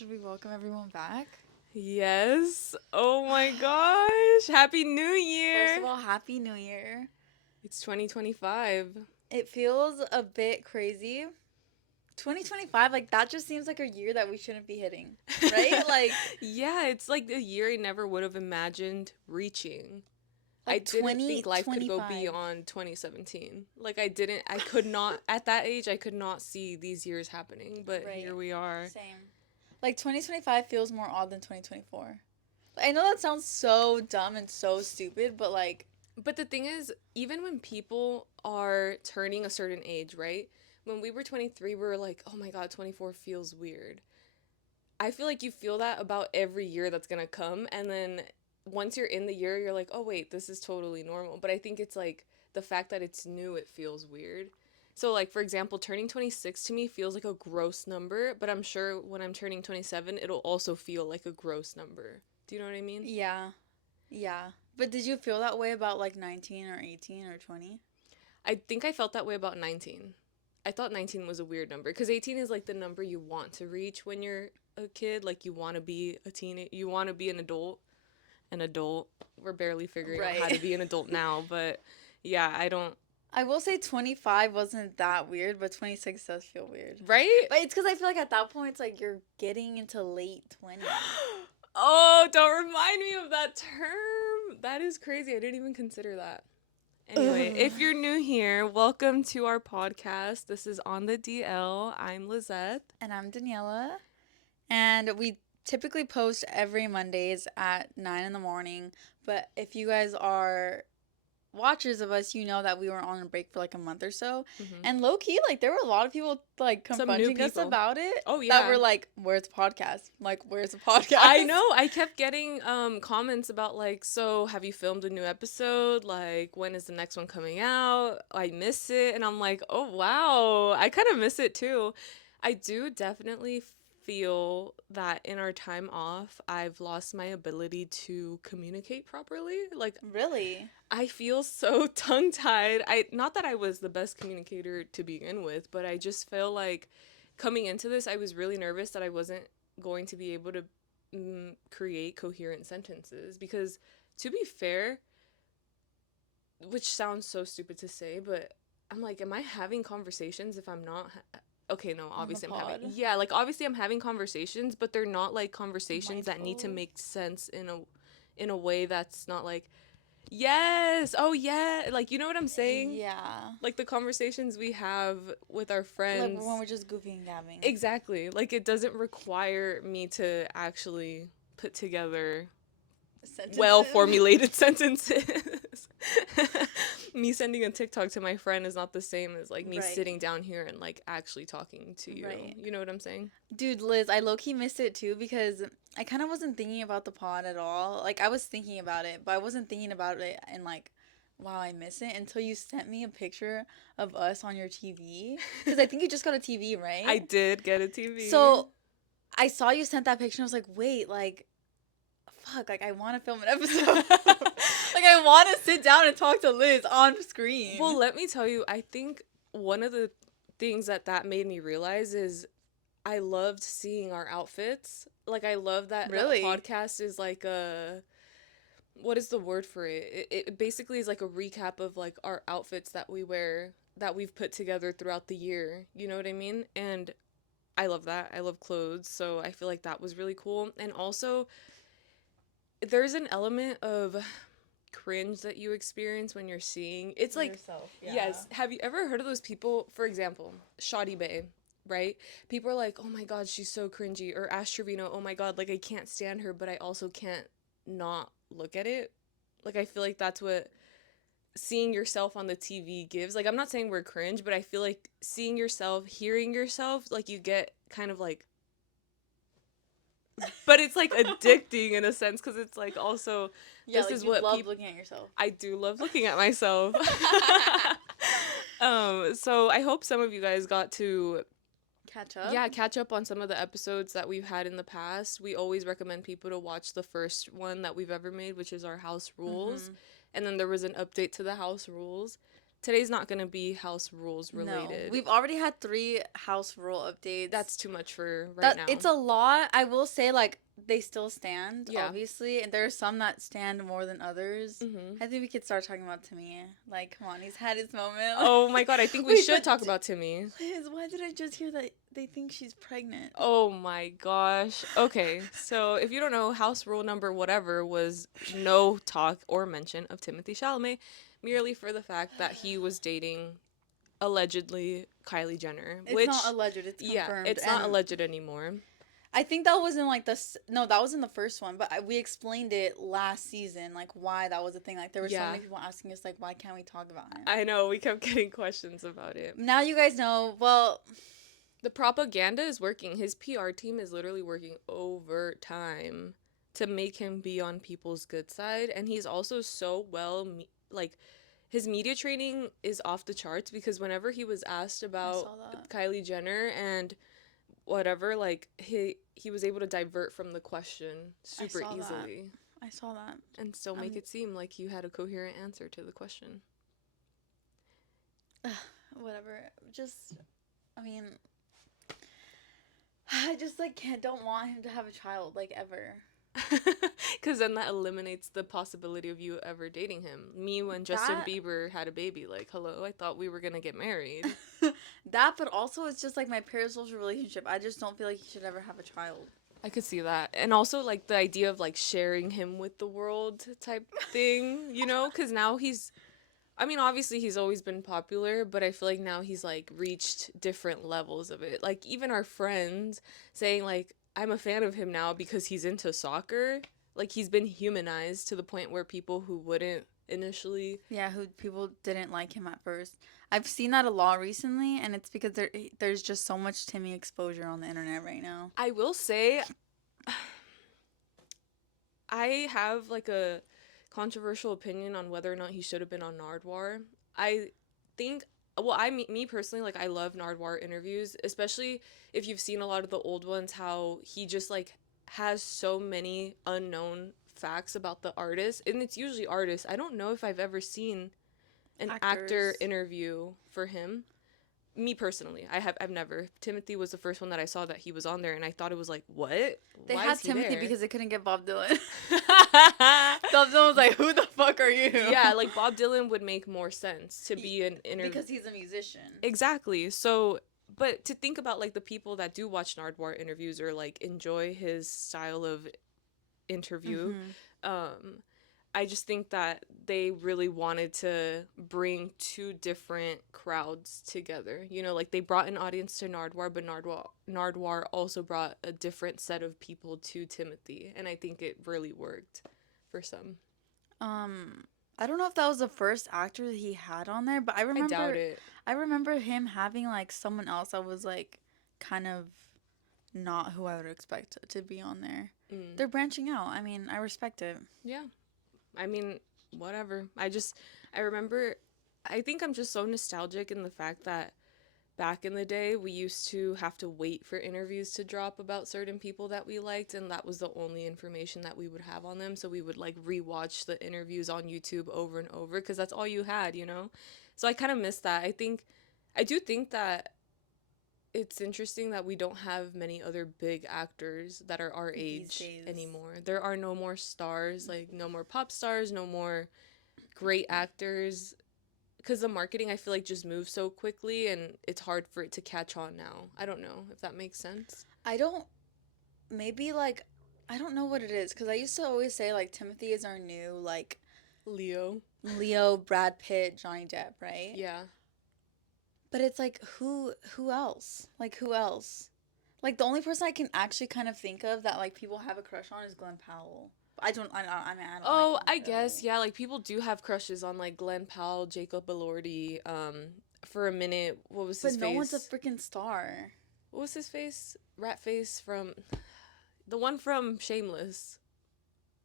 Should we welcome everyone back? Yes. Oh my gosh. Happy New Year. First of all, Happy New Year. It's 2025. It feels a bit crazy. 2025, like, that just seems like a year that we shouldn't be hitting, right? Like, yeah, it's like a year I never would have imagined reaching. I like didn't think life could go 2025. beyond 2017. I could not, at that age, I could not see these years happening, but Right. here we are. Same. Like, 2025 feels more odd than 2024. I know that sounds so dumb and so stupid, but, like... But the thing is, even when people are turning a certain age, right? When we were 23, we were like, oh my God, 24 feels weird. I feel like you feel that about every year that's gonna come, and then once you're in the year, you're like, oh wait, this is totally normal. But I think it's like the fact that it's new, it feels weird. So like for example, turning 26 to me feels like a gross number, but I'm sure when I'm turning 27, it'll also feel like a gross number. Do you know what I mean? Yeah. Yeah. But did you feel that way about, like, 19 or 18 or 20? I think I felt that way about 19. I thought 19 was a weird number because 18 is like the number you want to reach when you're a kid. Like you want to be a teen, you want to be an adult. An adult. We're barely figuring out how to be an adult now, but yeah, I don't. I will say 25 wasn't that weird, but 26 does feel weird. Right? But it's because I feel like at that point, it's like you're getting into late 20s. Oh, don't remind me of that term. That is crazy. I didn't even consider that. Anyway, if you're new here, welcome to our podcast. This is On the DL. I'm Lizeth. And I'm Daniella. And we typically post every Mondays at 9 in the morning. But if you guys are watchers of us, you know that we were on a break for like a month or so. And low key, like, there were a lot of people like confronting us about it. Oh, yeah. That were like, where's the podcast? Like, where's the podcast? I know. I kept getting comments about like, so have you filmed a new episode? Like, when is the next one coming out? I miss it. And I'm like, oh, wow. I kind of miss it too. I do definitely feel that in our time off, I've lost my ability to communicate properly. Like, really? I feel so tongue-tied. Not that I was the best communicator to begin with, but I just feel like coming into this, I was really nervous that I wasn't going to be able to create coherent sentences because, to be fair, which sounds so stupid to say, but I'm like, am I having conversations if I'm not okay, no, obviously I'm having, yeah, like obviously I'm having conversations, but they're not like conversations that need to make sense in a way that's not like, yes, oh yeah, like, you know what I'm saying? Yeah. Like the conversations we have with our friends. Like when we're just goofing and gabbing. Exactly. Like it doesn't require me to actually put together well-formulated sentences. Me sending a TikTok to my friend is not the same as like me sitting down here and like actually talking to you. Right. You know what I'm saying? Dude, Liz, I low-key missed it too because I kind of wasn't thinking about the pod at all. Like I was thinking about it, but I wasn't thinking about it and like, wow, I miss it until you sent me a picture of us on your TV. Because I think you just got a TV, right? I did get a TV. So I saw you sent that picture and I was like, wait, like, fuck, like I want to film an episode. Like I want to sit down and talk to Liz on screen. Well, let me tell you, I think one of the things that made me realize is I loved seeing our outfits. Like I love that really? that podcast is like a, what is the word for it? It basically is like a recap of like our outfits that we wear that we've put together throughout the year. You know what I mean? And I love that. I love clothes, so I feel like that was really cool. And also there's an element of cringe that you experience when you're seeing it's like yourself, yeah. Yes, have you ever heard of those people, for example, Shoddy Bay, right? People are like, oh my god, she's so cringy, or Ash Trevino, oh my god, like I can't stand her, but I also can't not look at it. Like I feel like that's what seeing yourself on the TV gives. Like I'm not saying we're cringe, but I feel like seeing yourself, hearing yourself, like you get kind of like, but it's like addicting in a sense because it's like also this like is what love looking at yourself. I do love looking at myself. So I hope some of you guys got to catch up on some of the episodes that we've had in the past. We always recommend people to watch the first one that we've ever made, which is our house rules. And then there was an update to the house rules. today's not gonna be house rules No, related. we've already had 3 house rule updates. That's too much for right That now. it's a lot. I will say, like, they still stand, Yeah. obviously, and there are some that stand more than others. Mm-hmm. I think we could start talking about Timmy. Like, come on, he's had his moment. Oh my god, I think we Wait, should but talk about Timmy. Liz, why did I just hear that they think she's pregnant? Oh my gosh. Okay, so if you don't know, house rule number whatever was no talk or mention of Timothée Chalamet, merely for the fact that he was dating allegedly Kylie Jenner, It's which not alleged, it's yeah, confirmed. it's not alleged anymore. I think that was in like no, that was in the first one, but we explained it last season, like why that was a thing. Like there were so Yeah. many people asking us, like, why can't we talk about him? I know, we kept getting questions about it. Now you guys know. Well, The propaganda is working. His PR team is literally working overtime to make him be on people's good side, and he's also so like his media training is off the charts because whenever he was asked about Kylie Jenner and whatever, like he was able to divert from the question super easily. I saw that. And still make it seem like you had a coherent answer to the question. Whatever. Just, I mean, I just like don't want him to have a child, like, ever. Because then that eliminates the possibility of you ever dating him. Me when Justin Bieber had a baby, like, hello, I thought we were gonna get married. That, but also it's just like my parasocial relationship. I just don't feel like he should ever have a child. I could see that. And also, like, the idea of, like, sharing him with the world type thing, you know? Because now I mean, obviously he's always been popular, but I feel like now he's, like, reached different levels of it. Like, even our friends saying, like, I'm a fan of him now because he's into soccer. Like, he's been humanized to the point where people who wouldn't initially... Yeah, who people didn't like him at first. I've seen that a lot recently, and it's because there's just so much Timmy exposure on the internet right now. I will say, I have, like, a controversial opinion on whether or not he should have been on Nardwuar. I think... Well, me personally, like, I love Nardwuar interviews, especially if you've seen a lot of the old ones, how he just, like, has so many unknown facts about the artist, and it's usually artists. I don't know if I've ever seen an actor interview for him. Me personally, I've never. Timothy was the first one that I saw that he was on there, and I thought it was like, what? They Why had is he Timothy there? because they couldn't get Bob Dylan. Bob Dylan was like, who the fuck are you? Yeah, like Bob Dylan would make more sense to be an interview. Because he's a musician. Exactly. So, but to think about, like, the people that do watch Nardwuar interviews or, like, enjoy his style of interview, I just think that they really wanted to bring two different crowds together. You know, like, they brought an audience to Nardwuar, but Nardwuar also brought a different set of people to Timothy, and I think it really worked for some. I don't know if that was the first actor that he had on there, but I doubt it. I remember him having, like, someone else that was, like, kind of not who I would expect to be on there. They're branching out. I mean, I respect it. Yeah. I mean, whatever. I remember, I think I'm just so nostalgic in the fact that back in the day, we used to have to wait for interviews to drop about certain people that we liked, and that was the only information that we would have on them. So we would, like, rewatch the interviews on YouTube over and over because that's all you had, you know? So I kind of miss that. I do think that it's interesting that we don't have many other big actors that are our age anymore. There are no more stars, like, no more pop stars, no more great actors. Because the marketing, I feel like, just moves so quickly, and it's hard for it to catch on now. I don't know if that makes sense. Maybe, like, I don't know what it is. Because I used to always say, like, Timothy is our new, like... Leo, Brad Pitt, Johnny Depp, right? Yeah. But it's like, who else? Like, who else? Like, the only person I can actually kind of think of that, like, people have a crush on is Glenn Powell. I don't Oh, like, I guess, yeah, like, people do have crushes on, like, Glenn Powell, Jacob Elordi, for a minute, what was his face? But no one's a freaking star. What was his face? Rat face from, the one from Shameless.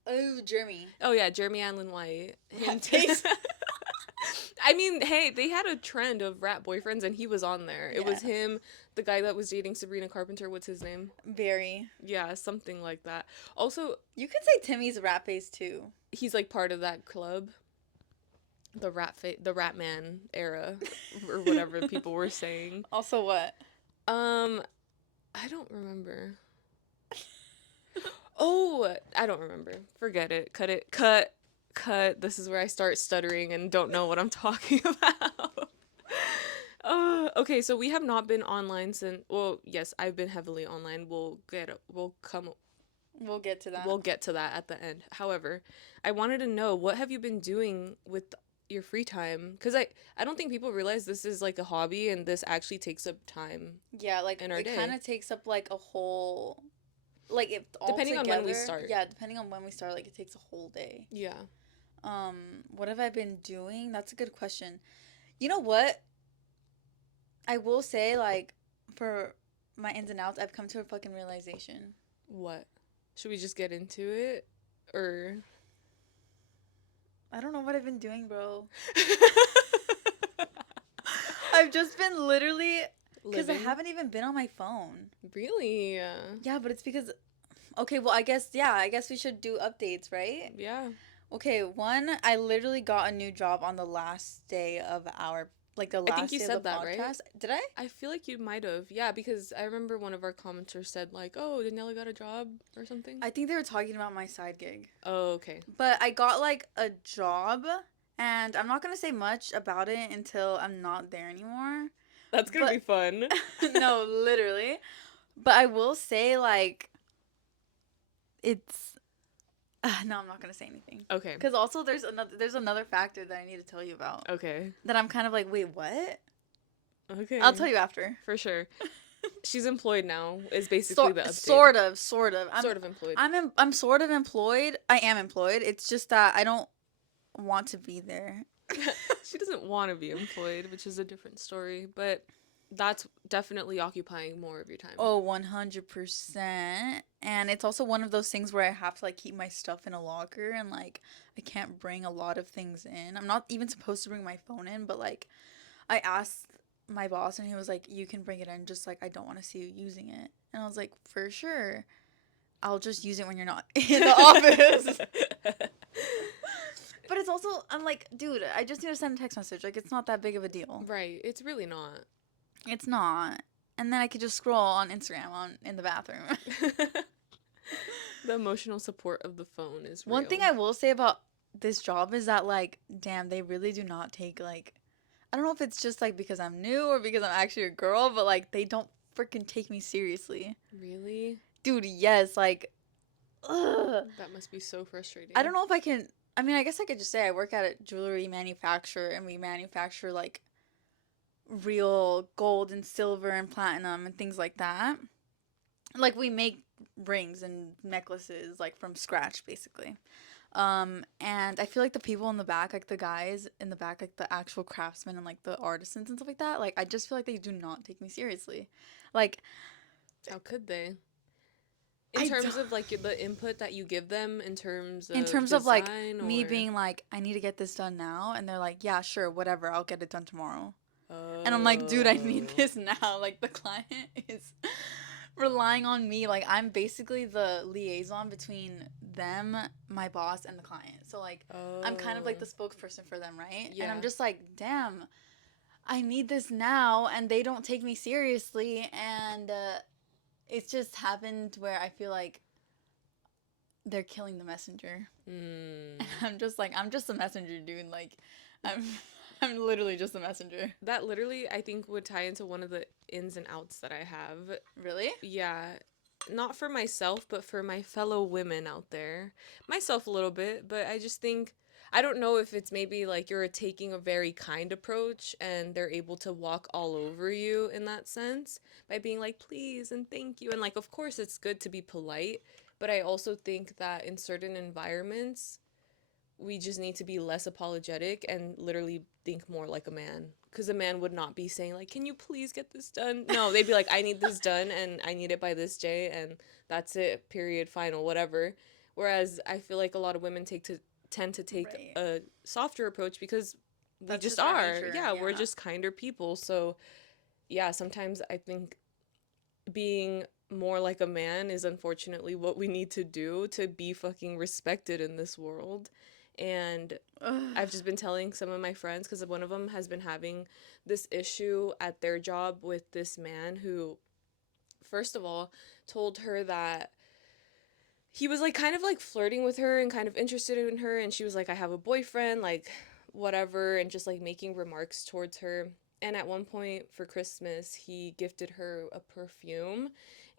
Oh, Jeremy. Oh, yeah, Jeremy Allen White. Rat face. I mean, hey, they had a trend of rat boyfriends, and he was on there. Yeah. It was him, the guy that was dating Sabrina Carpenter. What's his name? Barry. Yeah, something like that. Also, you could say Timmy's rat face too. He's, like, part of that club. the rat man era or whatever people were saying. Also, what? Um, I don't remember. Oh, I don't remember. Forget it. Cut it. Cut. This is where I start stuttering and don't know what I'm talking about. Okay, so we have not been online since. Well, yes, I've been heavily online. We'll get to that. We'll get to that at the end. However, I wanted to know, what have you been doing with your free time? Because I don't think people realize this is like a hobby and this actually takes up time Yeah, like in our it kind day. of takes up like a whole, like if all Depending on when we together. start. Yeah, depending on when we start, like it takes a whole day. Yeah. What have I been doing? That's a good question. You know what? I will say, like, for my ins and outs, I've come to a fucking realization. What? Should we just get into it? Or. I don't know what I've been doing, bro. I've just been literally, because I Living? haven't even been on my phone. Really? Yeah, but it's because, okay, well, I guess we should do updates, right? Yeah. Okay, one, I literally got a new job on the last day of our, like the I think last you day of the said that, right? podcast. Did I? I feel like you might have. Yeah, because I remember one of our commenters said, like, oh, Daniella got a job or something. I think they were talking about my side gig. Oh, okay. But I got like a job, and I'm not gonna say much about it until I'm not there anymore. That's gonna be But fun. no, literally. But I will say like it's no, I'm not gonna say anything. Okay. Cuz also there's another factor that I need to tell you about. Okay. That I'm kind of like, "Wait, what?" Okay. I'll tell you after. For sure. She's employed now, is basically the update. Sort of. Sort of employed. I'm sort of employed. I am employed. It's just that I don't want to be there. She doesn't want to be employed, which is a different story, but that's definitely occupying more of your time. Oh, 100%. And it's also one of those things where I have to like keep my stuff in a locker and like I can't bring a lot of things in. I'm not even supposed to bring my phone in, but like I asked my boss and he was like, "You can bring it in, just like I don't want to see you using it." And I was like, "For sure. I'll just use it when you're not in the office." But it's also, I'm like, dude, I just need to send a text message. Like, it's not that big of a deal. Right. It's really not. It's not. And then I could just scroll on Instagram in the bathroom. The emotional support of the phone is real. One thing I will say about this job is that, like, damn, they really do not take, like, I don't know if it's just, like, because I'm new or because I'm actually a girl, but, like, they don't freaking take me seriously. Really? Dude, yes, like, ugh. That must be so frustrating. I don't know if I can, I mean, I guess I could just say I work at a jewelry manufacturer and we manufacture, like, real gold and silver and platinum and things like that. Like we make rings and necklaces like from scratch basically. And I feel like the people in the back, like the guys in the back, like the actual craftsmen and like the artisans and stuff like that, like I just feel like they do not take me seriously. Like How could they? I In terms don't- of like the input that you give them in terms of like design me or... being like I need to get this done now and they're like, "Yeah, sure, whatever. I'll get it done tomorrow." And I'm like, "Dude, I need Oh. this now." Like the client is relying on me. Like I'm basically the liaison between them, my boss, and the client. So like I'm kind of like the spokesperson for them, right? And I'm Yeah. just like, damn, I need this now, and they don't take me seriously, and it's just happened where I feel like they're killing the messenger. Mm. I'm just like, I'm just a messenger, dude. Like, I'm, I'm literally just a messenger. That literally, I think, would tie into one of the ins and outs that I have. Really? Yeah. Not for myself, but for my fellow women out there. Myself a little bit, but I just think, I don't know if it's maybe like you're taking a very kind approach and they're able to walk all over you in that sense by being like, please and thank you. And like, of course, it's good to be polite, but I also think that in certain environments, we just need to be less apologetic and literally think more like a man. Because a man would not be saying, like, can you please get this done? No, they'd be like, I need this done and I need it by this day and that's it, period, final, whatever. Whereas I feel like a lot of women tend to take Right. a softer approach because we That's just just our are. nature, Yeah, we're yeah. just kinder people. So, yeah, sometimes I think being more like a man is unfortunately what we need to do to be fucking respected in this world. And Ugh. I've just been telling some of my friends, because one of them has been having this issue at their job with this man who, first of all, told her that he was like kind of like flirting with her and kind of interested in her, and she was like, I have a boyfriend, like whatever, and just like making remarks towards her. And at one point for Christmas, he gifted her a perfume.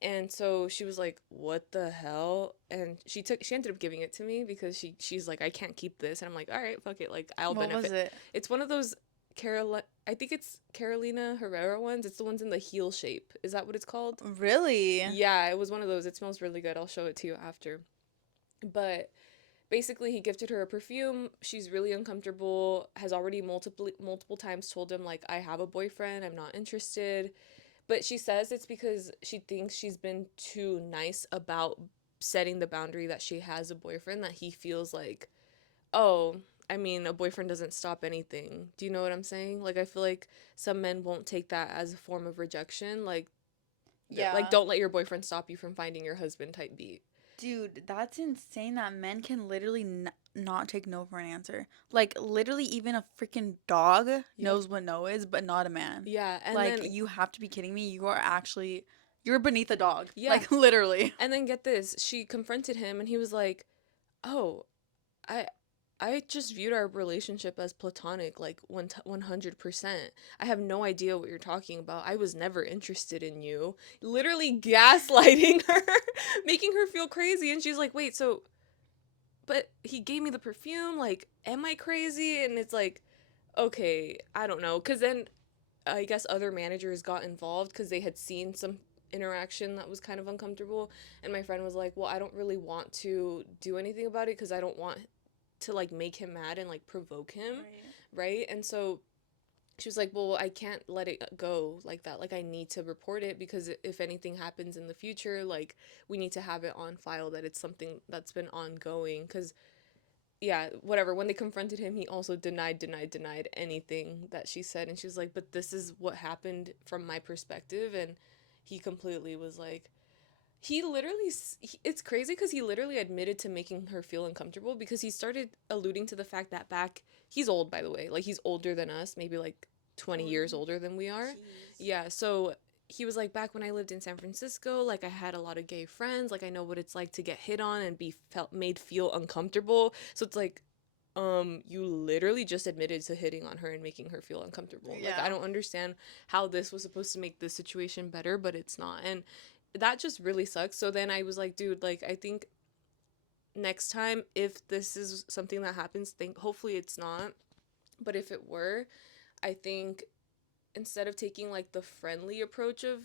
And so she was like, "What the hell?" And she ended up giving it to me because she's like, "I can't keep this." And I'm like, "All right, fuck it. Like I'll What was benefit." it? It's one of those I think it's Carolina Herrera ones. It's the ones in the heel shape. Is that what it's called? Really? Yeah, it was one of those. It smells really good. I'll show it to you after. But basically he gifted her a perfume. She's really uncomfortable, has already multiple times told him like, I have a boyfriend, I'm not interested. But she says it's because she thinks she's been too nice about setting the boundary that she has a boyfriend, that he feels like, oh, I mean, a boyfriend doesn't stop anything. Do you know what I'm saying? Like, I feel like some men won't take that as a form of rejection. Like, Yeah. don't let your boyfriend stop you from finding your husband type beat. Dude, that's insane that men can literally not take no for an answer. Like, literally, even a freaking dog Yep. knows what no is, but not a man. Yeah. And Like, then, you have to be kidding me. You are actually, you're beneath a dog. yeah. Like, literally. And then get this, she confronted him and he was like, "Oh, I I just viewed our relationship as platonic, like 100%. I have no idea what you're talking about. I was never interested in you." Literally gaslighting her, making her feel crazy, and she's like, "Wait, so but he gave me the perfume, like am I crazy?" And it's like, "Okay, I don't know." Cuz then I guess other managers got involved because they had seen some interaction that was kind of uncomfortable, and my friend was like, well, I don't really want to do anything about it because I don't want to like make him mad and like provoke him, Right. right? And so she was like, well, I can't let it go like that, like I need to report it because if anything happens in the future, like we need to have it on file that it's something that's been ongoing. Because yeah, whatever. When they confronted him, he also denied anything that she said. And she was like, but this is what happened from my perspective. And he completely was like, he literally, it's crazy because he literally admitted to making her feel uncomfortable because he started alluding to the fact that he's old, by the way. Like, he's older than us, maybe like 20 years 20. older than we are. Jeez. Yeah, so he was like, back when I lived in San Francisco, like I had a lot of gay friends, like I know what it's like to get hit on and be felt made feel uncomfortable. So it's like, you literally just admitted to hitting on her and making her feel uncomfortable. Like, I Yeah. don't understand how this was supposed to make this situation better, but it's not. And that just really sucks. So then I was like, dude, like I think next time if this is something that happens, think hopefully it's not, but if it were, I think instead of taking like the friendly approach of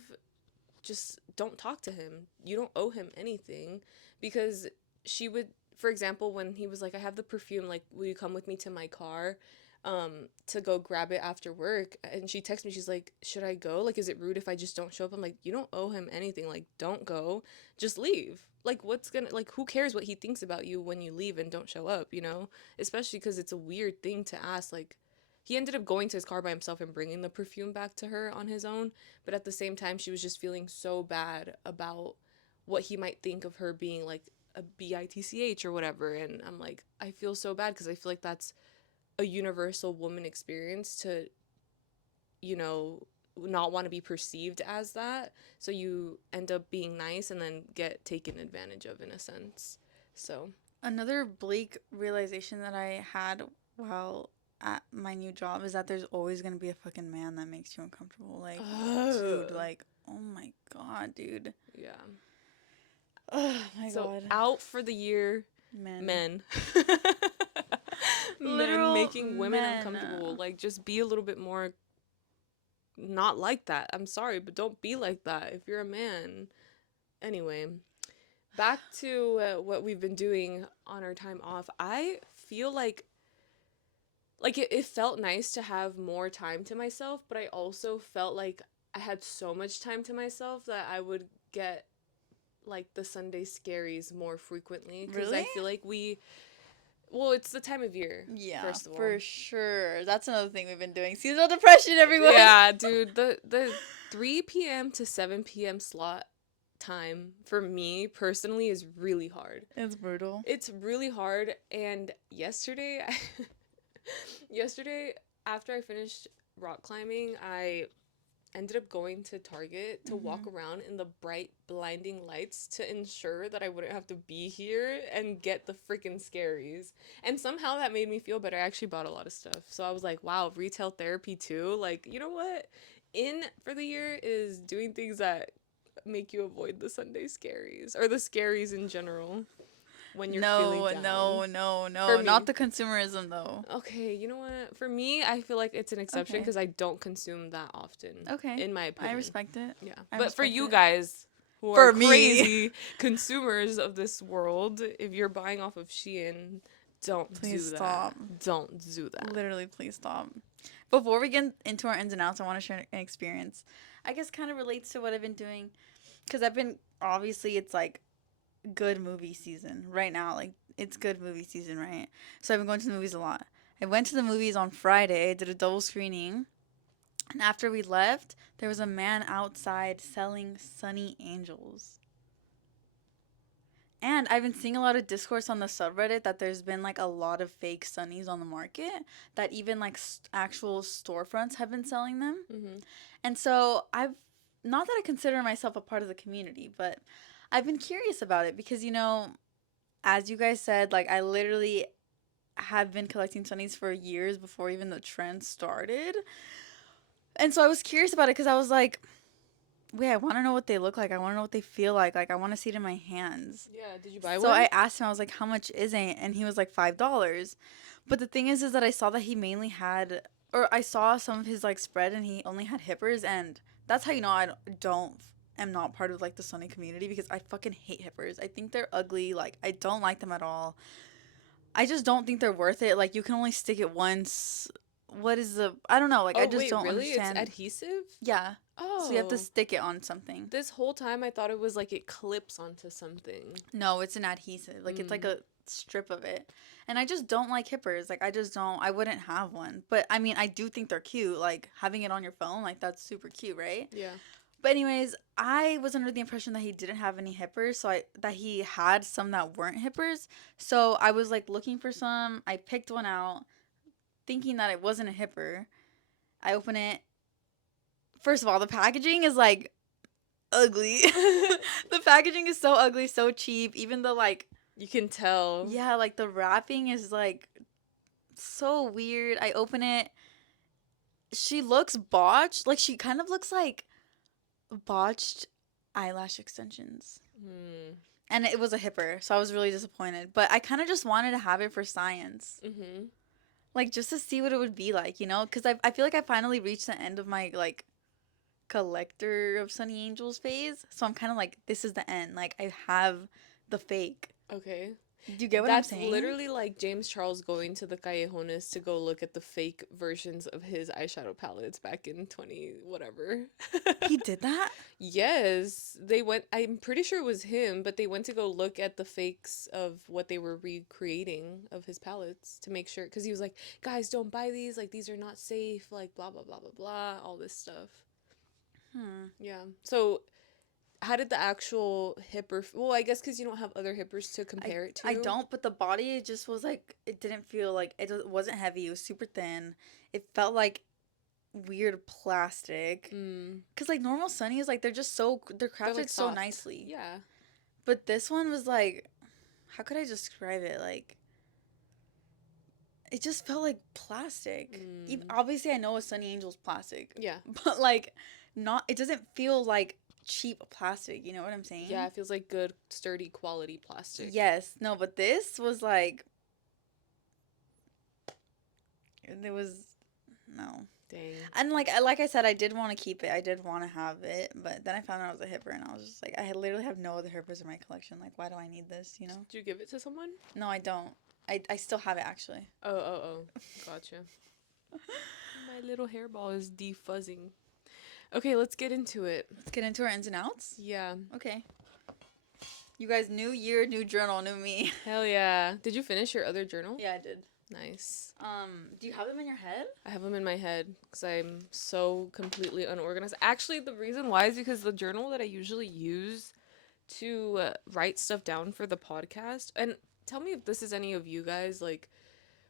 just don't talk to him. You don't owe him anything, because she would, for example, when he was like, I have the perfume, like will you come with me to my car to go grab it after work? And she texted me, she's like, should I go? Like, is it rude if I just don't show up? I'm like, you don't owe him anything. Like, don't go. Just leave. Like, what's gonna, like, who cares what he thinks about you when you leave and don't show up, you know? Especially because it's a weird thing to ask. Like, he ended up going to his car by himself and bringing the perfume back to her on his own, but at the same time she was just feeling so bad about what he might think of her being like a bitch or whatever. And I'm like, I feel so bad because I feel like that's a universal woman experience to, you know, not want to be perceived as that, so you end up being nice and then get taken advantage of in a sense. So Another bleak realization that I had while at my new job is that there's always gonna be a fucking man that makes you uncomfortable. Like, dude, like, oh my god, dude. yeah. Oh my So god. out for the year, Men. men. Men Literal making women men. uncomfortable. Like, just be a little bit more not like that. I'm sorry, but don't be like that if you're a man. Anyway, back to what we've been doing on our time off. I feel like it felt nice to have more time to myself, but I also felt like I had so much time to myself that I would get like the Sunday scaries more frequently, because Really? I feel like well, it's the time of year, Yeah, first of all. for sure. That's another thing we've been doing. Seasonal depression, everyone. Yeah, dude, the 3 p.m. to 7 p.m. slot time for me personally is really hard. It's brutal. It's really hard. And yesterday, yesterday after I finished rock climbing, I ended up going to Target to walk around in the bright, blinding lights to ensure that I wouldn't have to be here and get the freaking scaries. And somehow that made me feel better. I actually bought a lot of stuff. So I was like, wow, retail therapy too. Like, you know what? In for the year is doing things that make you avoid the Sunday scaries or the scaries in general when you're feeling No, down. no, no, For no. Not me. the consumerism though. Okay, you know what? For me, I feel like it's an exception Okay. because I don't consume that often, Okay. in my I opinion. respect it. Yeah. I But for respect you it. guys who are For me. crazy consumers of this world, if you're buying off of Shein, don't Please do that. stop. Don't do that. Literally, please stop. Before we get into our ins and outs, I want to share an experience. I guess kind of relates to what I've been doing. Because I've been, obviously, it's like good movie season right now. Like, it's good movie season, right? So I've been going to the movies a lot. I went to the movies on Friday, did a double screening. And after we left, there was a man outside selling Sunny Angels. And I've been seeing a lot of discourse on the subreddit that there's been like a lot of fake sunnies on the market, that even like actual storefronts have been selling them. Mm-hmm. And so I've, not that I consider myself a part of the community, but I've been curious about it because, as you guys said, like I literally have been collecting sunnies for years before even the trend started. And so I was curious about it because I was like, wait, I want to know what they look like. I want to know what they feel like. Like, I want to see it in my hands. Yeah, did you buy So one? I asked him, I was like, how much is it? And he was like, $5. But the thing is that I saw that he mainly had, or I saw some of his like spread and he only had hippers. And that's how you know am not part of like the Sunny community because I fucking hate hippers. I think they're ugly. Like, I don't like them at all. I just don't think they're worth it. Like, you can only stick it once. What is I don't know. Like, I Oh, just wait, don't really? It's understand. adhesive? Yeah. So you have to Oh. stick it on something. This whole time I thought it was like it clips onto something. No, it's an adhesive. Like, it's like a strip of it. And I just don't like hippers. Like, I just don't. I wouldn't have one. But I mean, I do think they're cute. Like, having it on your phone, like, that's super cute, right? Yeah. But anyways, I was under the impression that he didn't have any hippers, so that he had some that weren't hippers. So I was like looking for some. I picked one out, thinking that it wasn't a hipper. I open it. First of all, the packaging is like ugly. The packaging is so ugly, so cheap. Even the like, You can tell. yeah, like the wrapping is like so weird. I open it. She looks botched. Like, she kind of looks like botched eyelash extensions. Hmm. And it was a hipper, so I was really disappointed. But I kind of just wanted to have it for science. Mm-hmm. Like, just to see what it would be like, Because I feel like I finally reached the end of my, like, collector of Sunny Angels phase. So I'm kind of like, this is the end. Like, I have the fake. Okay. Do you get what I'm That's saying? literally like James Charles going to the Callejones to go look at the fake versions of his eyeshadow palettes back in 20 whatever. He did that? Yes, they went. I'm pretty sure it was him, but they went to go look at the fakes of what they were recreating of his palettes to make sure. Because he was like, guys, don't buy these. Like, these are not safe. Like, blah, blah, blah, blah, blah. All this stuff. Yeah. So, how did the actual hipper. Well, I guess because you don't have other hippers to compare it to. I don't, but the body just was like, it didn't feel like, wasn't heavy. It was super thin. It felt like weird plastic. Because, like, normal Sunnies, like, they're just they're crafted Like so soft. nicely. Yeah. But this one was like, how could I describe it? Like, it just felt like plastic. Obviously, I know a Sunny Angel's plastic. Yeah. But, like, it doesn't feel like cheap plastic. You know what I'm saying? Yeah, it feels like good, sturdy, quality plastic. Yes. No, but this was like, it was, no. Dang. And like I said, I did want to keep it. I did want to have it, but then I found out it was a hipper, and I was just like, literally have no other hippers in my collection. Like, why do I need this? Did you give it to someone? No, I don't. I still have it actually. Oh. Gotcha. My little hairball is defuzzing. Okay, let's get into it. Let's get into our ins and outs. Yeah. Okay. You guys, new year, new journal, new me. Hell yeah. Did you finish your other journal? Yeah, I did. Nice. Do you have them in your head? I have them in my head because I'm so completely unorganized. Actually, the reason why is because the journal that I usually use to write stuff down for the podcast. And tell me if this is any of you guys, like,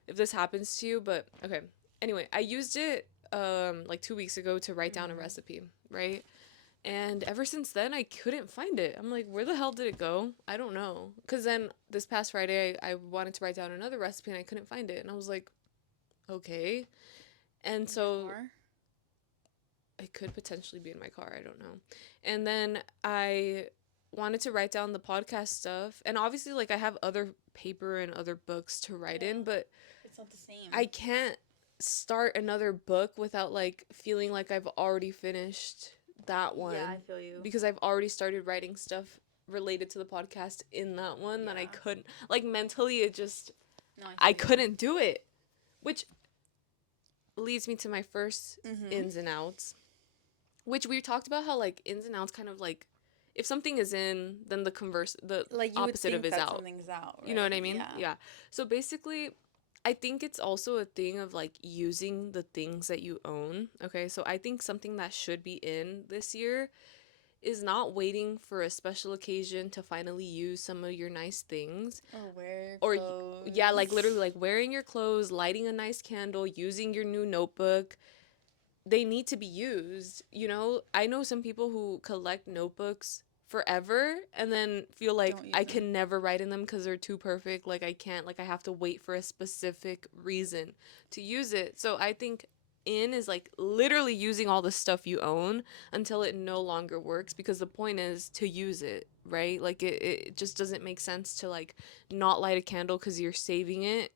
if this happens to you. But okay. Anyway, I used it like 2 weeks ago to write down a Mm-hmm. recipe, right? And ever since then, I couldn't find it. I'm like, where the hell did it go? I don't know. Because then this past Friday, I wanted to write down another recipe and I couldn't find it. And I was like, okay. And In your so car? it could potentially be in my car. I don't know. And then I wanted to write down the podcast stuff. And obviously, like, I have other paper and other books to write in, Yeah. but It's not the same. I can't start another book without, like, feeling like I've already finished that one. Yeah, I feel you. Because I've already started writing stuff related to the podcast in that one that I Yeah. couldn't, like, mentally, it just, No, I feel you. couldn't do it. Which leads me to my first Mm-hmm. ins and outs, which we talked about how, like, ins and outs kind of, like, if something is in, then the Like you would opposite of think is that out. something's out, right? You know what I mean? Yeah. Yeah. So basically, I think it's also a thing of, like, using the things that you own. Okay, so I think something that should be in this year is not waiting for a special occasion to finally use some of your nice things. Or wear Or clothes. yeah, like, literally, like, wearing your clothes, lighting a nice candle, using your new notebook. They need to be used, you know? I know some people who collect notebooks forever and then feel like Don't use I them. can never write in them because they're too perfect. Like, I can't, like, I have to wait for a specific reason to use it. So I think in is, like, literally using all the stuff you own until it no longer works, because the point is to use it, right? Like, it just doesn't make sense to, like, not light a candle because you're saving it.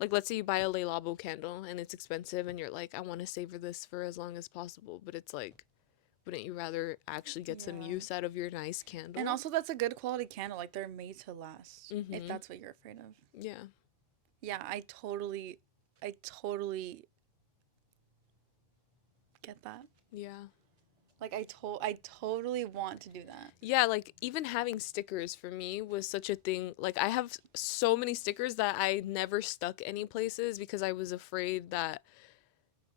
Like, let's say you buy a Le Labo candle and it's expensive and you're like, I want to savor this for as long as possible. But it's like, wouldn't you rather actually get some Yeah. use out of your nice candle? And also, that's a good quality candle. Like, they're made to last. If Mm-hmm. that's what you're afraid of. Yeah. Yeah, I totally get that. Yeah. Like, I totally want to do that. Yeah, like, even having stickers for me was such a thing. Like, I have so many stickers that I never stuck any places because I was afraid that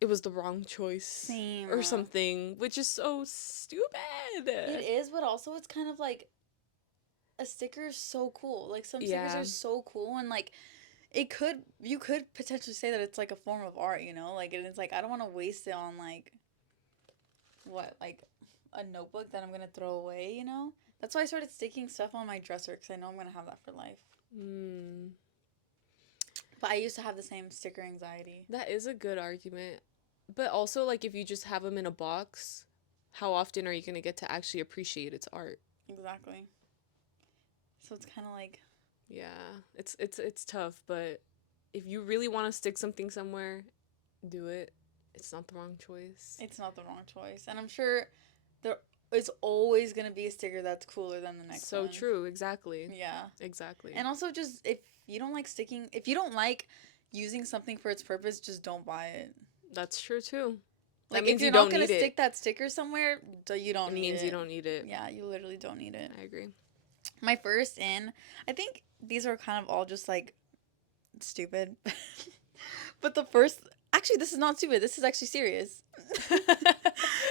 it was the wrong choice Same. or something, which is so stupid. It is, but also it's kind of like a sticker is so cool. Like, some stickers Yeah. are so cool, and like you could potentially say that it's like a form of art, you know? Like, and it's like I don't want to waste it on like what, like a notebook that I'm gonna throw away, you know? That's why I started sticking stuff on my dresser because I know I'm gonna have that for life. Mm. But I used to have the same sticker anxiety. That is a good argument. But also, like, if you just have them in a box, how often are you going to get to actually appreciate its art? Exactly. So it's kind of like, Yeah, it's tough, but if you really want to stick something somewhere, do it. It's not the wrong choice. it's not the wrong choice. And I'm sure there is always going to be a sticker that's cooler than the next So one. true, exactly. Yeah. Exactly. And also, just if you don't like if you don't like using something for its purpose, just don't buy it. That's true too. Like, That means if you're you not don't gonna need stick it. that sticker somewhere, you don't It need means it. you don't need it. Yeah, you literally don't need it. I agree. My first in, I think these are kind of all just like stupid. But the first, actually, this is not stupid. This is actually serious.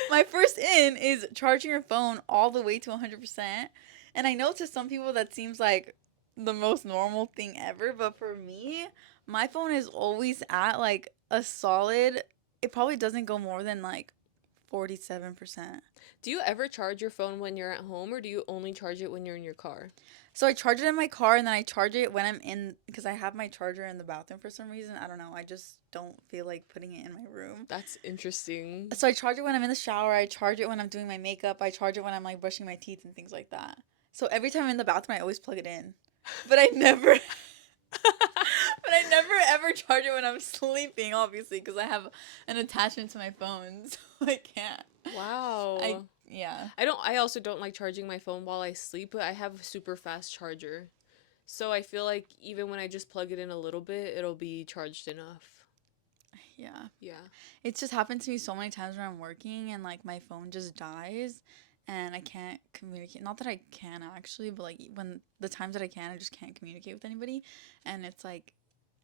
My first in is charging your phone all the way to 100%. And I know to some people that seems like the most normal thing ever, but for me, my phone is always at like a solid, it probably doesn't go more than like 47%. Do you ever charge your phone when you're at home, or do you only charge it when you're in your car? So I charge it in my car, and then I charge it when I'm in, because I have my charger in the bathroom for some reason. I don't know. I just don't feel like putting it in my room. That's interesting. So I charge it when I'm in the shower. I charge it when I'm doing my makeup. I charge it when I'm like brushing my teeth and things like that. So every time I'm in the bathroom, I always plug it in. But I never, but I never ever charge it when I'm sleeping, obviously, because I have an attachment to my phone, so I can't. Wow. Yeah. I also don't like charging my phone while I sleep, but I have a super fast charger. So I feel like even when I just plug it in a little bit, it'll be charged enough. Yeah. Yeah. It's just happened to me so many times when I'm working and like my phone just dies and I can't communicate. Not that I can actually, but like when the times that I can, I just can't communicate with anybody. And it's like,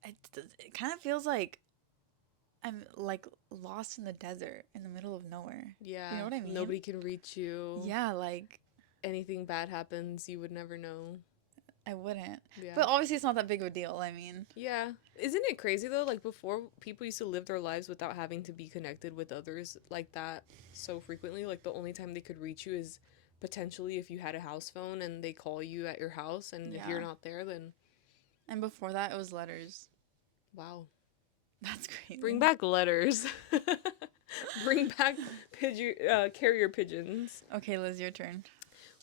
it kind of feels like I'm like lost in the desert in the middle of nowhere. Yeah. You know what I mean? Nobody can reach you. Yeah, like anything bad happens, you would never know. I wouldn't. Yeah. But obviously, it's not that big of a deal. I mean, Yeah. Isn't it crazy though? Like before, people used to live their lives without having to be connected with others like that so frequently. Like the only time they could reach you is potentially if you had a house phone and they call you at your house, and if you're yeah. not there, then And before that, it was letters. wow. That's crazy. Bring back letters. Bring back carrier pigeons. Okay, Liz, your turn.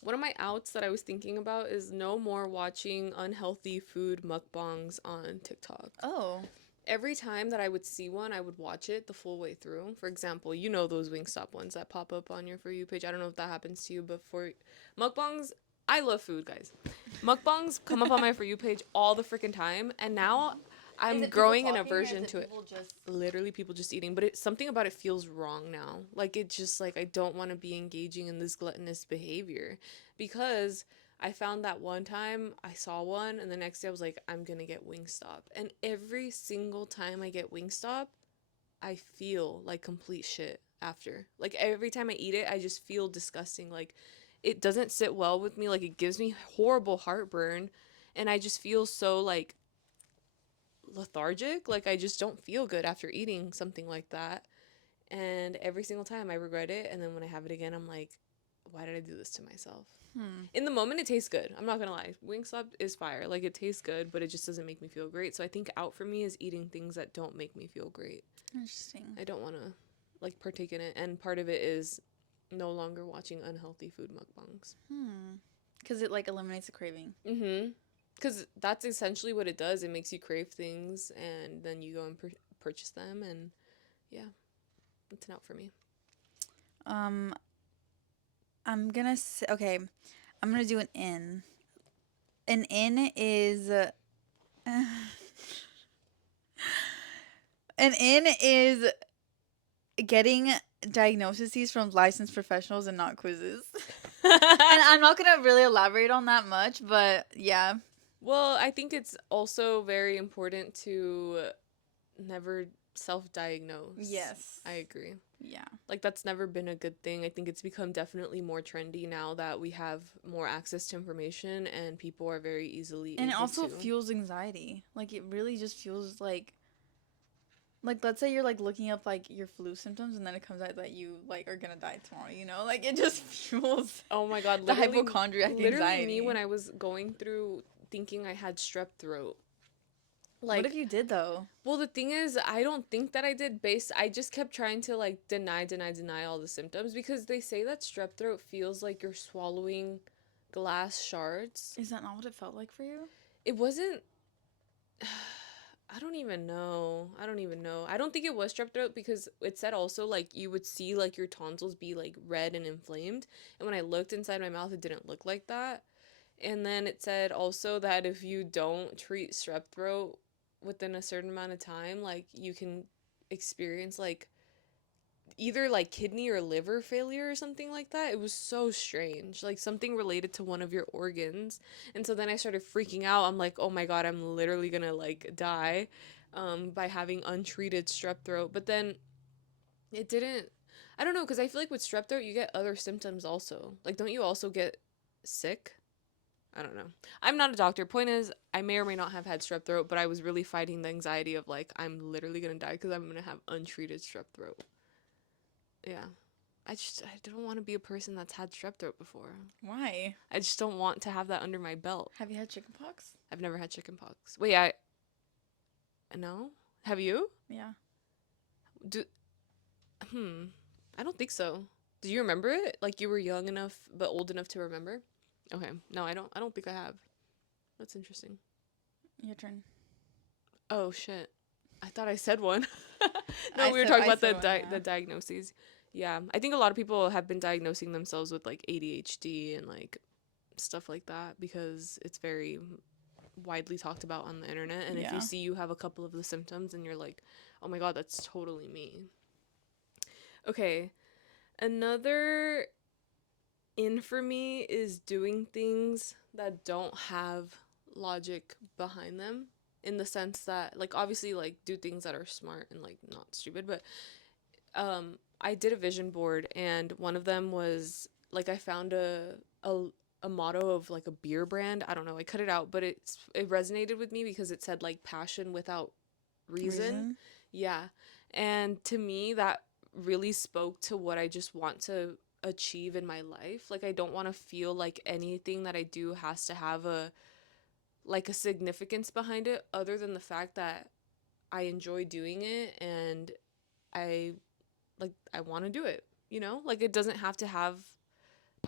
One of my outs that I was thinking about is no more watching unhealthy food mukbangs on TikTok. Oh. Every time that I would see one, I would watch it the full way through. For example, you know those Wingstop ones that pop up on your For You page. I don't know if that happens to you, but for mukbangs, I love food, guys. Mukbangs come up on my For You page all the freaking time, and now I'm growing an aversion to it. Literally, people just eating, but something about it feels wrong now. Like it just like I don't want to be engaging in this gluttonous behavior because I found that one time I saw one, and the next day I was like, I'm gonna get Wingstop. And every single time I get Wingstop, I feel like complete shit after. Like every time I eat it, I just feel disgusting. Like it doesn't sit well with me. Like it gives me horrible heartburn, and I just feel so like lethargic. Like I just don't feel good after eating something like that. And every single time I regret it, and then when I have it again, I'm like, why did I do this to myself? In the moment, it tastes good. I'm not gonna lie. Wingstop is fire. Like it tastes good, but it just doesn't make me feel great. So I think out for me is eating things that don't make me feel great. Interesting. I don't want to like partake in it, and part of it is no longer watching unhealthy food mukbangs. Because it like eliminates the craving. Because that's essentially what it does. It makes you crave things, and then you go and purchase them, and yeah, it's an out for me. I'm gonna say, okay, I'm gonna do an in. An in is an in is getting diagnoses from licensed professionals and not quizzes. And I'm not gonna really elaborate on that much, but yeah. Well, I think it's also very important to never self-diagnose. Yes. I agree. Yeah. Like that's never been a good thing. I think it's become definitely more trendy now that we have more access to information and people are very easily And it able also to. fuels anxiety. Like it really just feels like let's say you're like looking up like your flu symptoms and then it comes out that you like are gonna die tomorrow, you know? Like it just fuels Oh my god, the literally hypochondriac anxiety. me when I was going through thinking I had strep throat. Like what if you did though? well, the thing is, I don't think that I did I just kept trying to like deny all the symptoms because they say that strep throat feels like you're swallowing glass shards. Is that not what it felt like for you? It wasn't I don't even know. I don't even know. I don't think it was strep throat because it said also like you would see like your tonsils be like red and inflamed. And when I looked inside my mouth, it didn't look like that. And then it said also that if you don't treat strep throat within a certain amount of time, like you can experience like either like kidney or liver failure or something like that. It was so strange, like something related to one of your organs. And so then I started freaking out. I'm like, oh my god, I'm literally gonna like die by having untreated strep throat. But then it didn't. I don't know, because I feel like with strep throat you get other symptoms also. Like, don't you also get sick? I don't know. I'm not a doctor. Point is, I may or may not have had strep throat, but I was really fighting the anxiety of like, I'm literally gonna die because I'm gonna have untreated strep throat. Yeah. I don't want to be a person that's had strep throat before. Why? I just don't want to have that under my belt. Have you had chickenpox? I've never had chickenpox. Wait, no? Have you? Yeah. Do I don't think so. Do you remember it? Like you were young enough but old enough to remember? Okay. No, I don't think I have. That's interesting. Your turn. Oh shit. I thought I said one. No, I we were said- talking I about said one, yeah. the diagnoses. Yeah, I think a lot of people have been diagnosing themselves with like ADHD and like stuff like that because it's very widely talked about on the internet. And if Yeah. you see you have a couple of the symptoms and you're like, oh my god, that's totally me. Okay, another in for me is doing things that don't have logic behind them, in the sense that like obviously like do things that are smart and like not stupid, but I did a vision board and one of them was like I found a a motto of like a beer brand. I don't know. I cut it out, but it resonated with me because it said like passion without reason. Reason? Yeah. And to me that really spoke to what I just want to achieve in my life. Like I don't want to feel like anything that I do has to have a significance behind it other than the fact that I enjoy doing it and I I want to do it, you know? Like it doesn't have to have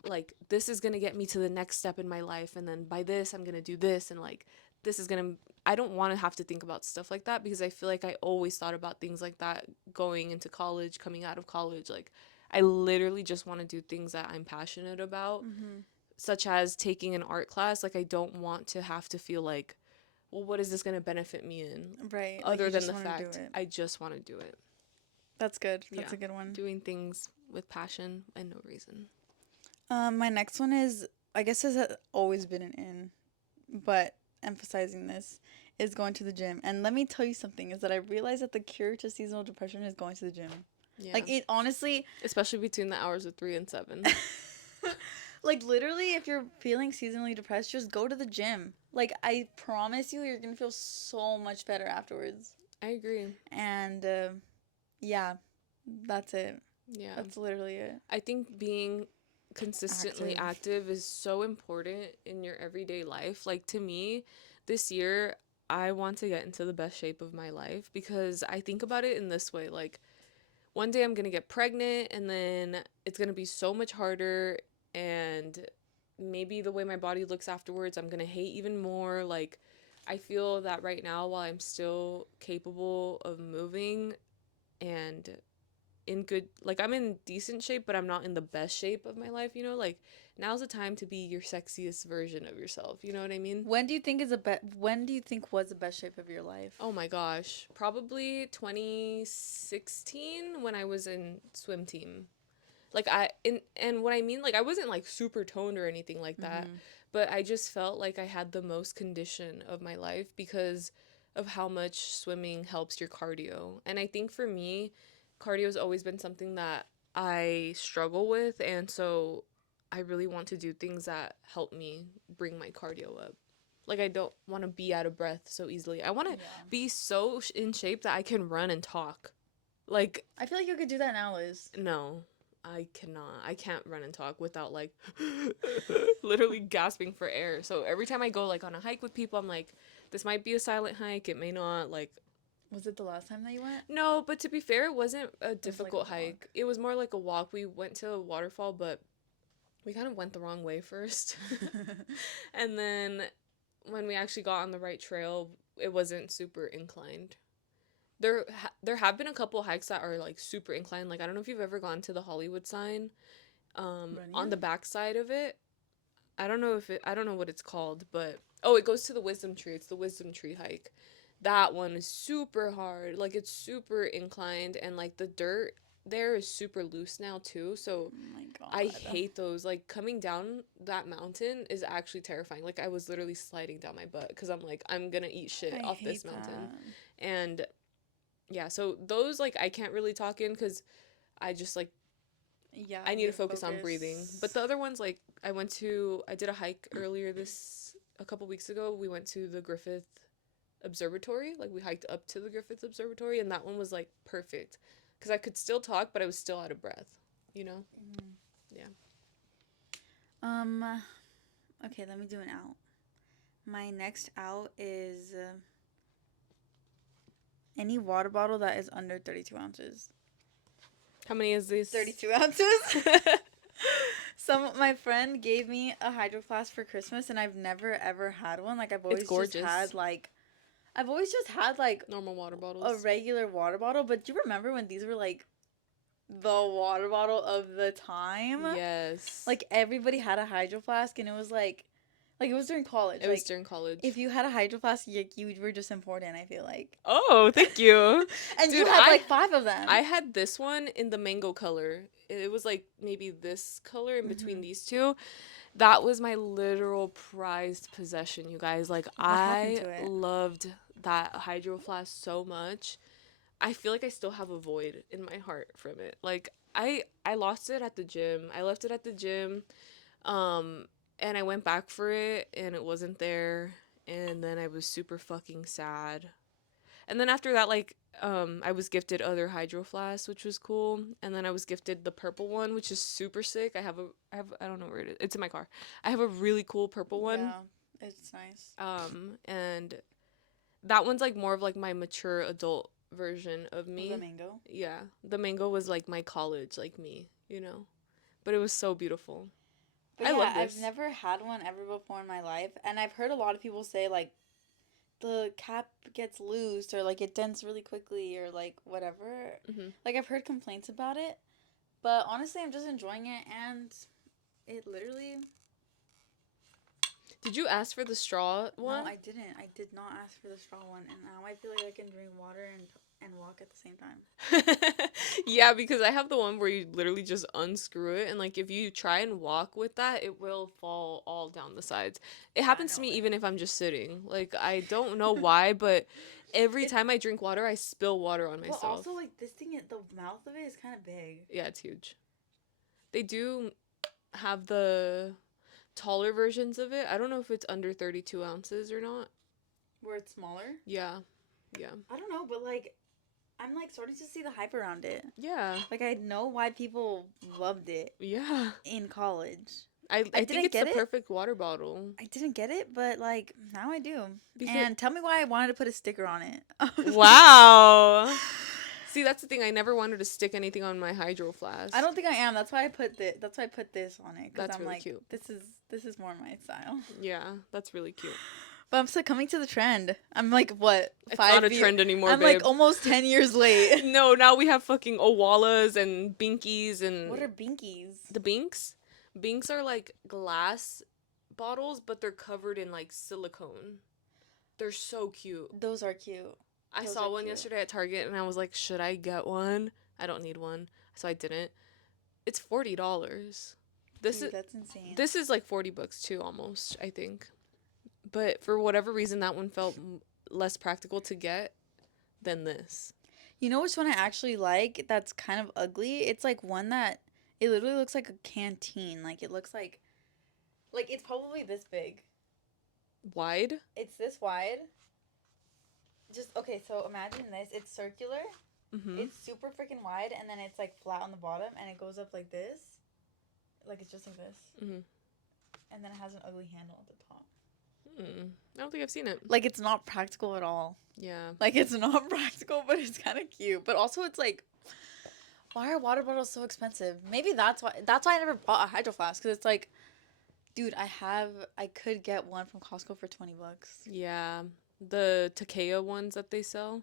like this is going to get me to the next step in my life and then by this I'm going to do this and like this is going to I don't want to have to think about stuff like that because I feel like I always thought about things like that going into college, coming out of college. Like I literally just want to do things that I'm passionate about, Mm-hmm. such as taking an art class. Like I don't want to have to feel like, well, what is this going to benefit me in Right. Like other you than just the want to do fact it. I just want to do it. That's good. Yeah. That's a good one. Doing things with passion and no reason. My next one is, I guess this has always been an in, but emphasizing this is going to the gym. And let me tell you something is that I realized that the cure to seasonal depression is going to the gym. Yeah. Like it honestly, Especially between the hours of 3 and 7. like literally, if you're feeling seasonally depressed, just go to the gym. Like I promise you, you're gonna feel so much better afterwards. I agree. And yeah, that's it. Yeah. That's literally it. I think being consistently Active. active is so important in your everyday life. Like to me, this year, I want to get into the best shape of my life because I think about it in this way. Like, one day I'm going to get pregnant and then it's going to be so much harder. And maybe the way my body looks afterwards, I'm going to hate even more. Like, I feel that right now, while I'm still capable of moving and in good, like I'm in decent shape, but I'm not in the best shape of my life, you know? Like now's the time to be your sexiest version of yourself. You know what I mean? When do you think was the best shape of your life? Oh my gosh. Probably 2016 when I was in swim team. Like and what I mean, like I wasn't like super toned or anything like that, Mm-hmm. but I just felt like I had the most condition of my life because of how much swimming helps your cardio. And I think for me, cardio has always been something that I struggle with, and so I really want to do things that help me bring my cardio up. Like I don't want to be out of breath so easily. I want to Yeah. be so in shape that I can run and talk. Like I feel like you could do that now, Liz. no, I cannot. I can't run and talk without like literally gasping for air. So every time I go like on a hike with people, I'm like, this might be a silent hike. It may not. Like, Was it the last time that you went? no, but to be fair, it wasn't a It was like a difficult hike. walk. It was more like a walk. We went to a waterfall, but we kind of went the wrong way first. And then when we actually got on the right trail, it wasn't super inclined. There have been a couple hikes that are like super inclined. Like I don't know if you've ever gone to the Hollywood sign. On Running? the back side of it, I don't know what it's called, but oh, it goes to the wisdom tree. It's the wisdom tree hike. That one is super hard. Like it's super inclined and like the dirt there is super loose now too. So Oh my I god. hate those. Like coming down that mountain is actually terrifying. Like I was literally sliding down my butt cuz I'm like I'm going to eat shit I off this hate mountain. that. And yeah, so those like I can't really talk in cuz I just like Yeah, I you need to need to focus on breathing. But focus. the other ones, like I did a hike earlier a couple weeks ago. We went to the Griffith Observatory. Like we hiked up to the Griffith Observatory, and that one was like perfect because I could still talk, but I was still out of breath. You know? Mm. Yeah. Um, okay, let me do an out. My next out is any water bottle that is under 32 ounces. How many is this? 32 ounces? My friend gave me a hydro flask for Christmas, and I've never ever had one. Like It's gorgeous. I've always just had like Normal water a bottles. regular water bottle. But do you remember when these were like the water bottle of the time? Yes. Like everybody had a hydro flask, and it was like it was during college. It was during college. If you had a hydro flask, you were just important. I feel like. Oh, thank you. And Dude, you had like 5 of them. I had this one in the mango color. It was like maybe this color in between Mhm. these two. That was my literal prized possession, you guys. Like What happened I to it? loved that hydro flask so much. I feel like I still have a void in my heart from it. Like I lost it at the gym. I left it at the gym. Um And I went back for it, and it wasn't there. And then I was super fucking sad. And then after that, like, I was gifted other hydro flasks, which was cool. And then I was gifted the purple one, which is super sick. I don't know where it is. It's in my car. I have a really cool purple one. Yeah, it's nice. And that one's like more of like my mature adult version of me. The mango. Yeah, the mango was like my college, like me, you know. But it was so beautiful. But I yeah, love this. I've never had one ever before in my life, and I've heard a lot of people say like the cap gets loose or like it dents really quickly or like whatever. Hmm. Like I've heard complaints about it, but honestly, I'm just enjoying it, and it literally. Did you ask for the straw one? No, I didn't. I did not ask for the straw one, and now I feel like I can drink water and walk at the same time. Yeah, because I have the one where you literally just unscrew it, and like if you try and walk with that, it will fall all down the sides. It happens to no me way. even if I'm just sitting. Like I don't know why, but every It- time I drink water, I spill water on myself. But also, like this thing, the mouth of it is kind of big. Yeah, it's huge. They do have the taller versions of it. I don't know if it's under 32 ounces or not. Where it's smaller. Yeah. Yeah. I don't know, but like, I'm like starting to see the hype around it. Yeah. Like I know why people loved it Yeah. in college. I didn't think it's get the it. perfect water bottle. I didn't get it, but like now I do. Because And tell me why I wanted to put a sticker on it. wow. See, that's the thing. I never wanted to stick anything on my hydro flask. I don't think I am. That's why I put That's why I put this on it. Because That's I'm really like, cute. this is more my style. Yeah, that's really cute. But I'm succumbing to the trend. I'm like, what? It's not a trend anymore, I'm babe. like almost 10 years late. No, now we have fucking Owalas and Binkies and... What are binkies? The Binks? Binks are like glass bottles, but they're covered in like silicone. They're so cute. Those are cute. I Those saw are one cute. yesterday at Target and I was like, should I get one? I don't need one. So I didn't. It's $40. Dude, that's insane. This is like $40 too, almost, I think. But for whatever reason, that one felt less practical to get than this. You know which one I actually like that's kind of ugly? It's like one that it literally looks like a canteen. Like it looks like it's probably this big. Wide? It's this wide. Just okay, so imagine this. It's circular. Mm-hmm. It's super freaking wide, and then it's like flat on the bottom, and it goes up like this. Like it's just like this. Mm-hmm. And then it has an ugly handle at the top. I don't think I've seen it. Like it's not practical at all. Yeah. Like it's not practical, but it's kind of cute. But also it's like, why are water bottles so expensive? Maybe that's why I never bought a hydro flask, because it's like, dude, I could get one from Costco for $20. Yeah. The Takea ones that they sell.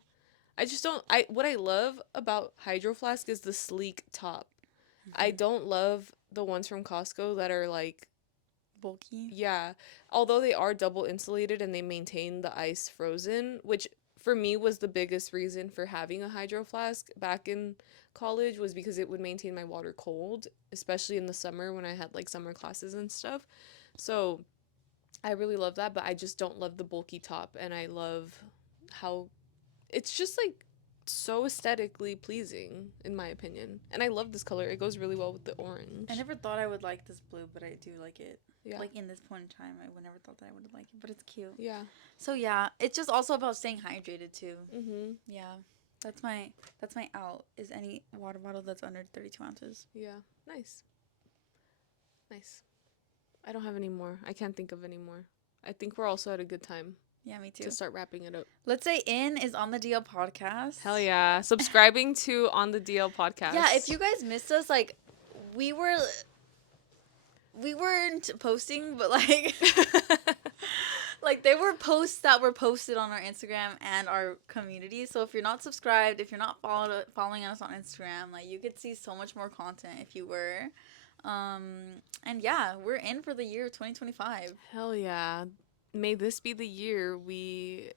I just don't... What I love about Hydro Flask is the sleek top. Mm-hmm. I don't love the ones from Costco that are like... Bulky. Yeah. Although they are double insulated and they maintain the ice frozen, which for me was the biggest reason for having a Hydro Flask back in college, was because it would maintain my water cold, especially in the summer when I had like summer classes and stuff. So I really love that, but I just don't love the bulky top, and I love how it's just like so aesthetically pleasing in my opinion. And I love this color. It goes really well with the orange. I never thought I would like this blue, but I do like it. Yeah. Like in this point in time, I would never thought that I would like it, but it's cute. Yeah. So yeah, it's just also about staying hydrated too. Mhm. Yeah. That's my out, is any water bottle that's under 32 ounces. Yeah. Nice. Nice. I don't have any more. I can't think of any more. I think we're also at a good time Yeah, me too. to start wrapping it up. Let's say in is On the DL podcast. Hell yeah. Subscribing to On the DL podcast. Yeah, if you guys missed us, like we weren't posting, but like like there were posts that were posted on our Instagram and our community. So if you're not subscribed, if you're not following us on Instagram, like you could see so much more content if you were. And yeah, we're in for the year 2025. Hell yeah. May this be the year we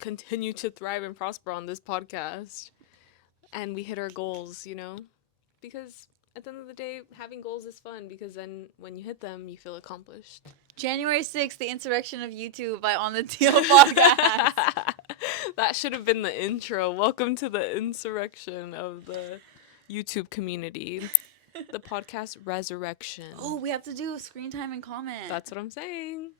continue to thrive and prosper on this podcast and we hit our goals, you know? Because at the end of the day, having goals is fun, because then when you hit them, you feel accomplished. January 6th, the insurrection of YouTube by On the Deal podcast. That should have been the intro. Welcome to the insurrection of the YouTube community. The podcast resurrection. Oh, we have to do screen time and comment. That's what I'm saying.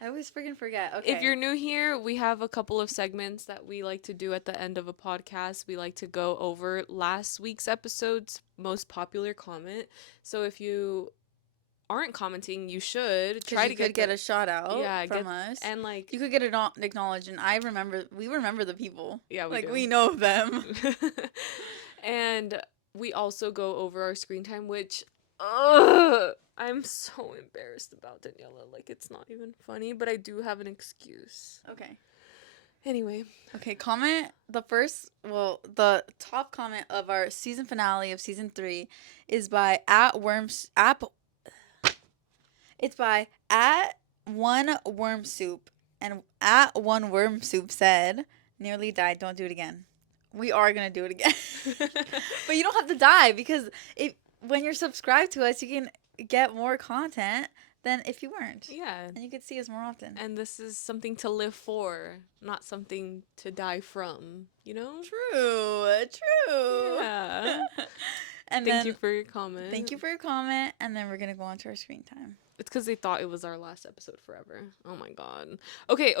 I always freaking forget. Okay. If you're new here, we have a couple of segments that we like to do at the end of a podcast. We like to go over last week's episode's most popular comment. So if you aren't commenting, you should try to get a shout out from us, and like you could get it acknowledged. And we remember the people. Yeah, we like do. We know them. And we also go over our screen time, which I'm so embarrassed about, Daniella. Like, it's not even funny, but I do have an excuse. Okay. Anyway. Okay, the top comment of our season finale of season 3 is by it's by @1wormsoup, and @1wormsoup said, "Nearly died, don't do it again." We are going to do it again. But you don't have to die, because when you're subscribed to us, you can get more content than if you weren't. Yeah. And you could see us more often. And this is something to live for, not something to die from, you know? True. Yeah. And Thank you for your comment. Thank you for your comment. And then we're going to go on to our screen time. It's because they thought it was our last episode forever. Oh my God. Okay.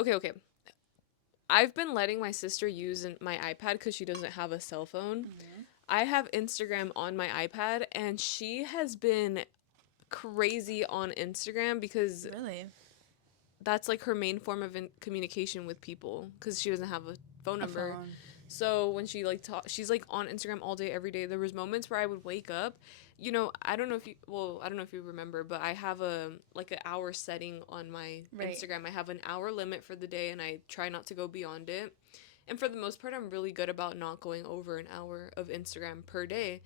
I've been letting my sister use my iPad because she doesn't have a cell phone. Mm-hmm. I have Instagram on my iPad, and she has been crazy on Instagram because really, that's like her main form of communication with people, because she doesn't have a phone number. So when she like she's like on Instagram all day, every day. There was moments where I would wake up, you know, I don't know if you remember, but I have an hour setting on my Instagram. I have an hour limit for the day, and I try not to go beyond it. And for the most part, I'm really good about not going over an hour of Instagram per day.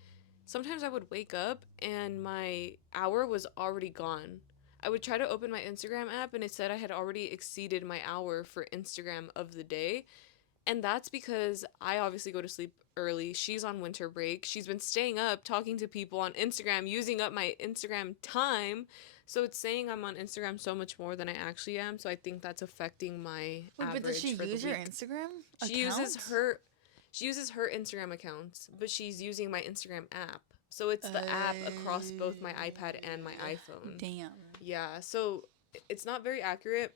Sometimes I would wake up and my hour was already gone. I would try to open my Instagram app, and it said I had already exceeded my hour for Instagram of the day. And that's because I obviously go to sleep early. She's on winter break. She's been staying up, talking to people on Instagram, using up my Instagram time. So it's saying I'm on Instagram so much more than I actually am. So I think that's affecting my average. But does she use your Instagram account? She uses her Instagram accounts, but she's using my Instagram app. So it's the app across both my iPad and my iPhone. Damn. Yeah, so it's not very accurate.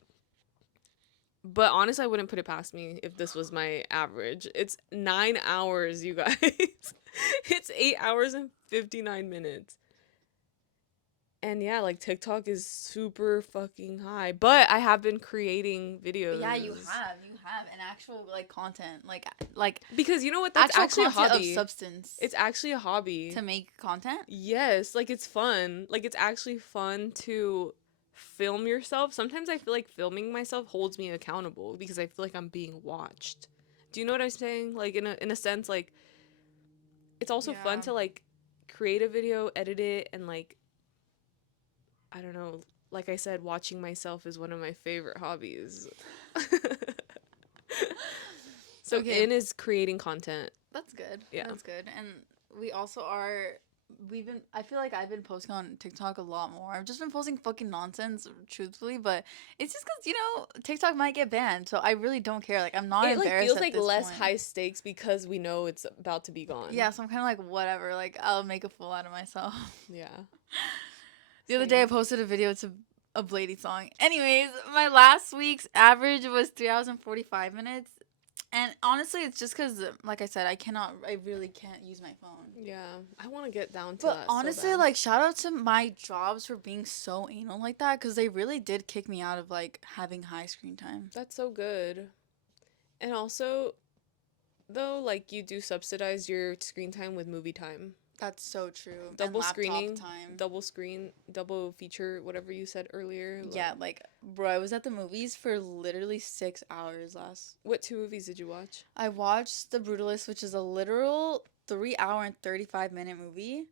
But honestly, I wouldn't put it past me if this was my average. It's 9 hours, you guys. It's 8 hours and 59 minutes. And yeah, like TikTok is super fucking high. But I have been creating videos. Yeah, you have an actual like content, like because you know what, that's actually a hobby. Of substance. It's actually a hobby to make content. Yes, like it's fun. Like it's actually fun to film yourself. Sometimes I feel like filming myself holds me accountable because I feel like I'm being watched. Do you know what I'm saying? Like in a sense, like it's also fun to like create a video, edit it, and like I don't know, like I said, watching myself is one of my favorite hobbies. So in is creating content. That's good. Yeah. That's good. And we also I feel like I've been posting on TikTok a lot more. I've just been posting fucking nonsense, truthfully, but it's just because, you know, TikTok might get banned, so I really don't care. Like, I'm not embarrassed. It feels like less high stakes because we know it's about to be gone. Yeah, so I'm kind of like, whatever. Like, I'll make a fool out of myself. Yeah. The other day I posted a video to a Blady song. Anyways, my last week's average was 3 hours and 45 minutes. And honestly, it's just because, like I said, I really can't use my phone. Yeah, I want to get down to that. But so honestly, like, shout out to my jobs for being so anal like that, because they really did kick me out of, like, having high screen time. That's so good. And also, though, like, you do subsidize your screen time with movie time. That's so true. Double screening time. Double feature, whatever you said earlier. Yeah, like, bro, I was at the movies for literally 6 hours last. What 2 movies did you watch? I watched The Brutalist, which is a literal 3 hour and 35-minute movie.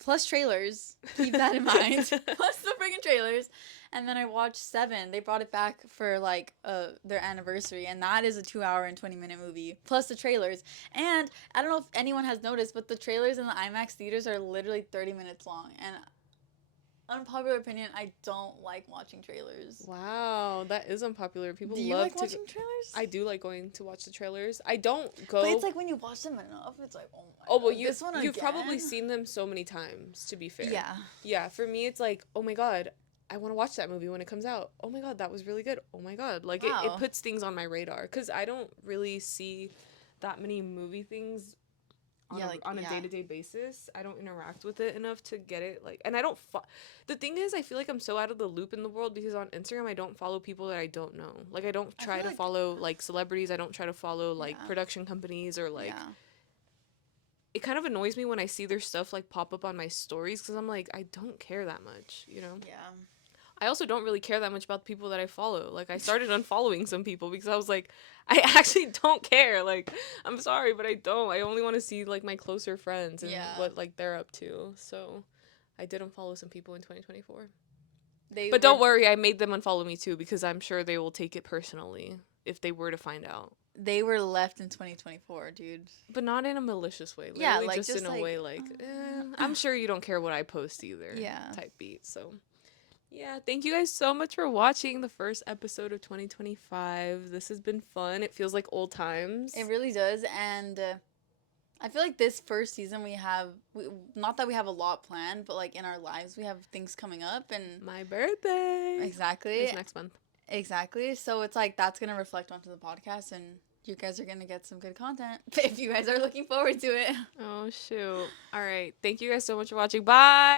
Plus trailers. Keep that in mind. Plus the freaking trailers. And then I watched Seven. They brought it back for, like, their anniversary. And that is a 2 hour and 20-minute movie. Plus the trailers. And I don't know if anyone has noticed, but the trailers in the IMAX theaters are literally 30 minutes long. And unpopular opinion, I don't like watching trailers. Wow, that is unpopular. People Do you love like to. watching trailers? I do like going to watch the trailers. I don't But go. it's like when you watch them enough, it's like, oh my Oh well, god, this one you've probably again? seen them so many times. To be fair. Yeah. Yeah. For me, it's like, oh my god, I want to watch that movie when it comes out. Oh my god, that was really good. Oh my god, like it Wow. puts things on my radar because I don't really see that many movie things on Yeah, a, like, on a yeah. day-to-day basis. I don't interact with it enough to get it, like, and I don't the thing is, I feel like I'm so out of the loop in the world because on Instagram I don't follow people that I don't know. Like, I don't I try feel to like, follow like celebrities. I don't try to follow like yeah. production companies or like Yeah. it kind of annoys me when I see their stuff like pop up on my stories because I'm like, I don't care that much, you know. Yeah. I also don't really care that much about the people that I follow. Like, I started unfollowing some people because I was like, I actually don't care. Like, I'm sorry, but I don't. I only want to see like my closer friends and Yeah. what like they're up to. So, I did unfollow some people in 2024. They But were don't worry, I made them unfollow me too because I'm sure they will take it personally if they were to find out. they were left in 2024, dude. But not in a malicious way. Yeah, Literally like just just in a like way like, I'm sure you don't care what I post either. Yeah. Type beat. So, yeah, thank you guys so much for watching the first episode of 2025. This has been fun. It feels like old times. It really does, and I feel like this first season not that we have a lot planned, but like in our lives we have things coming up, and My birthday. exactly, It's next month. exactly. So it's like that's gonna reflect onto the podcast, and you guys are gonna get some good content if you guys are looking forward to it. Oh, shoot. All right. Thank you guys so much for watching. Bye.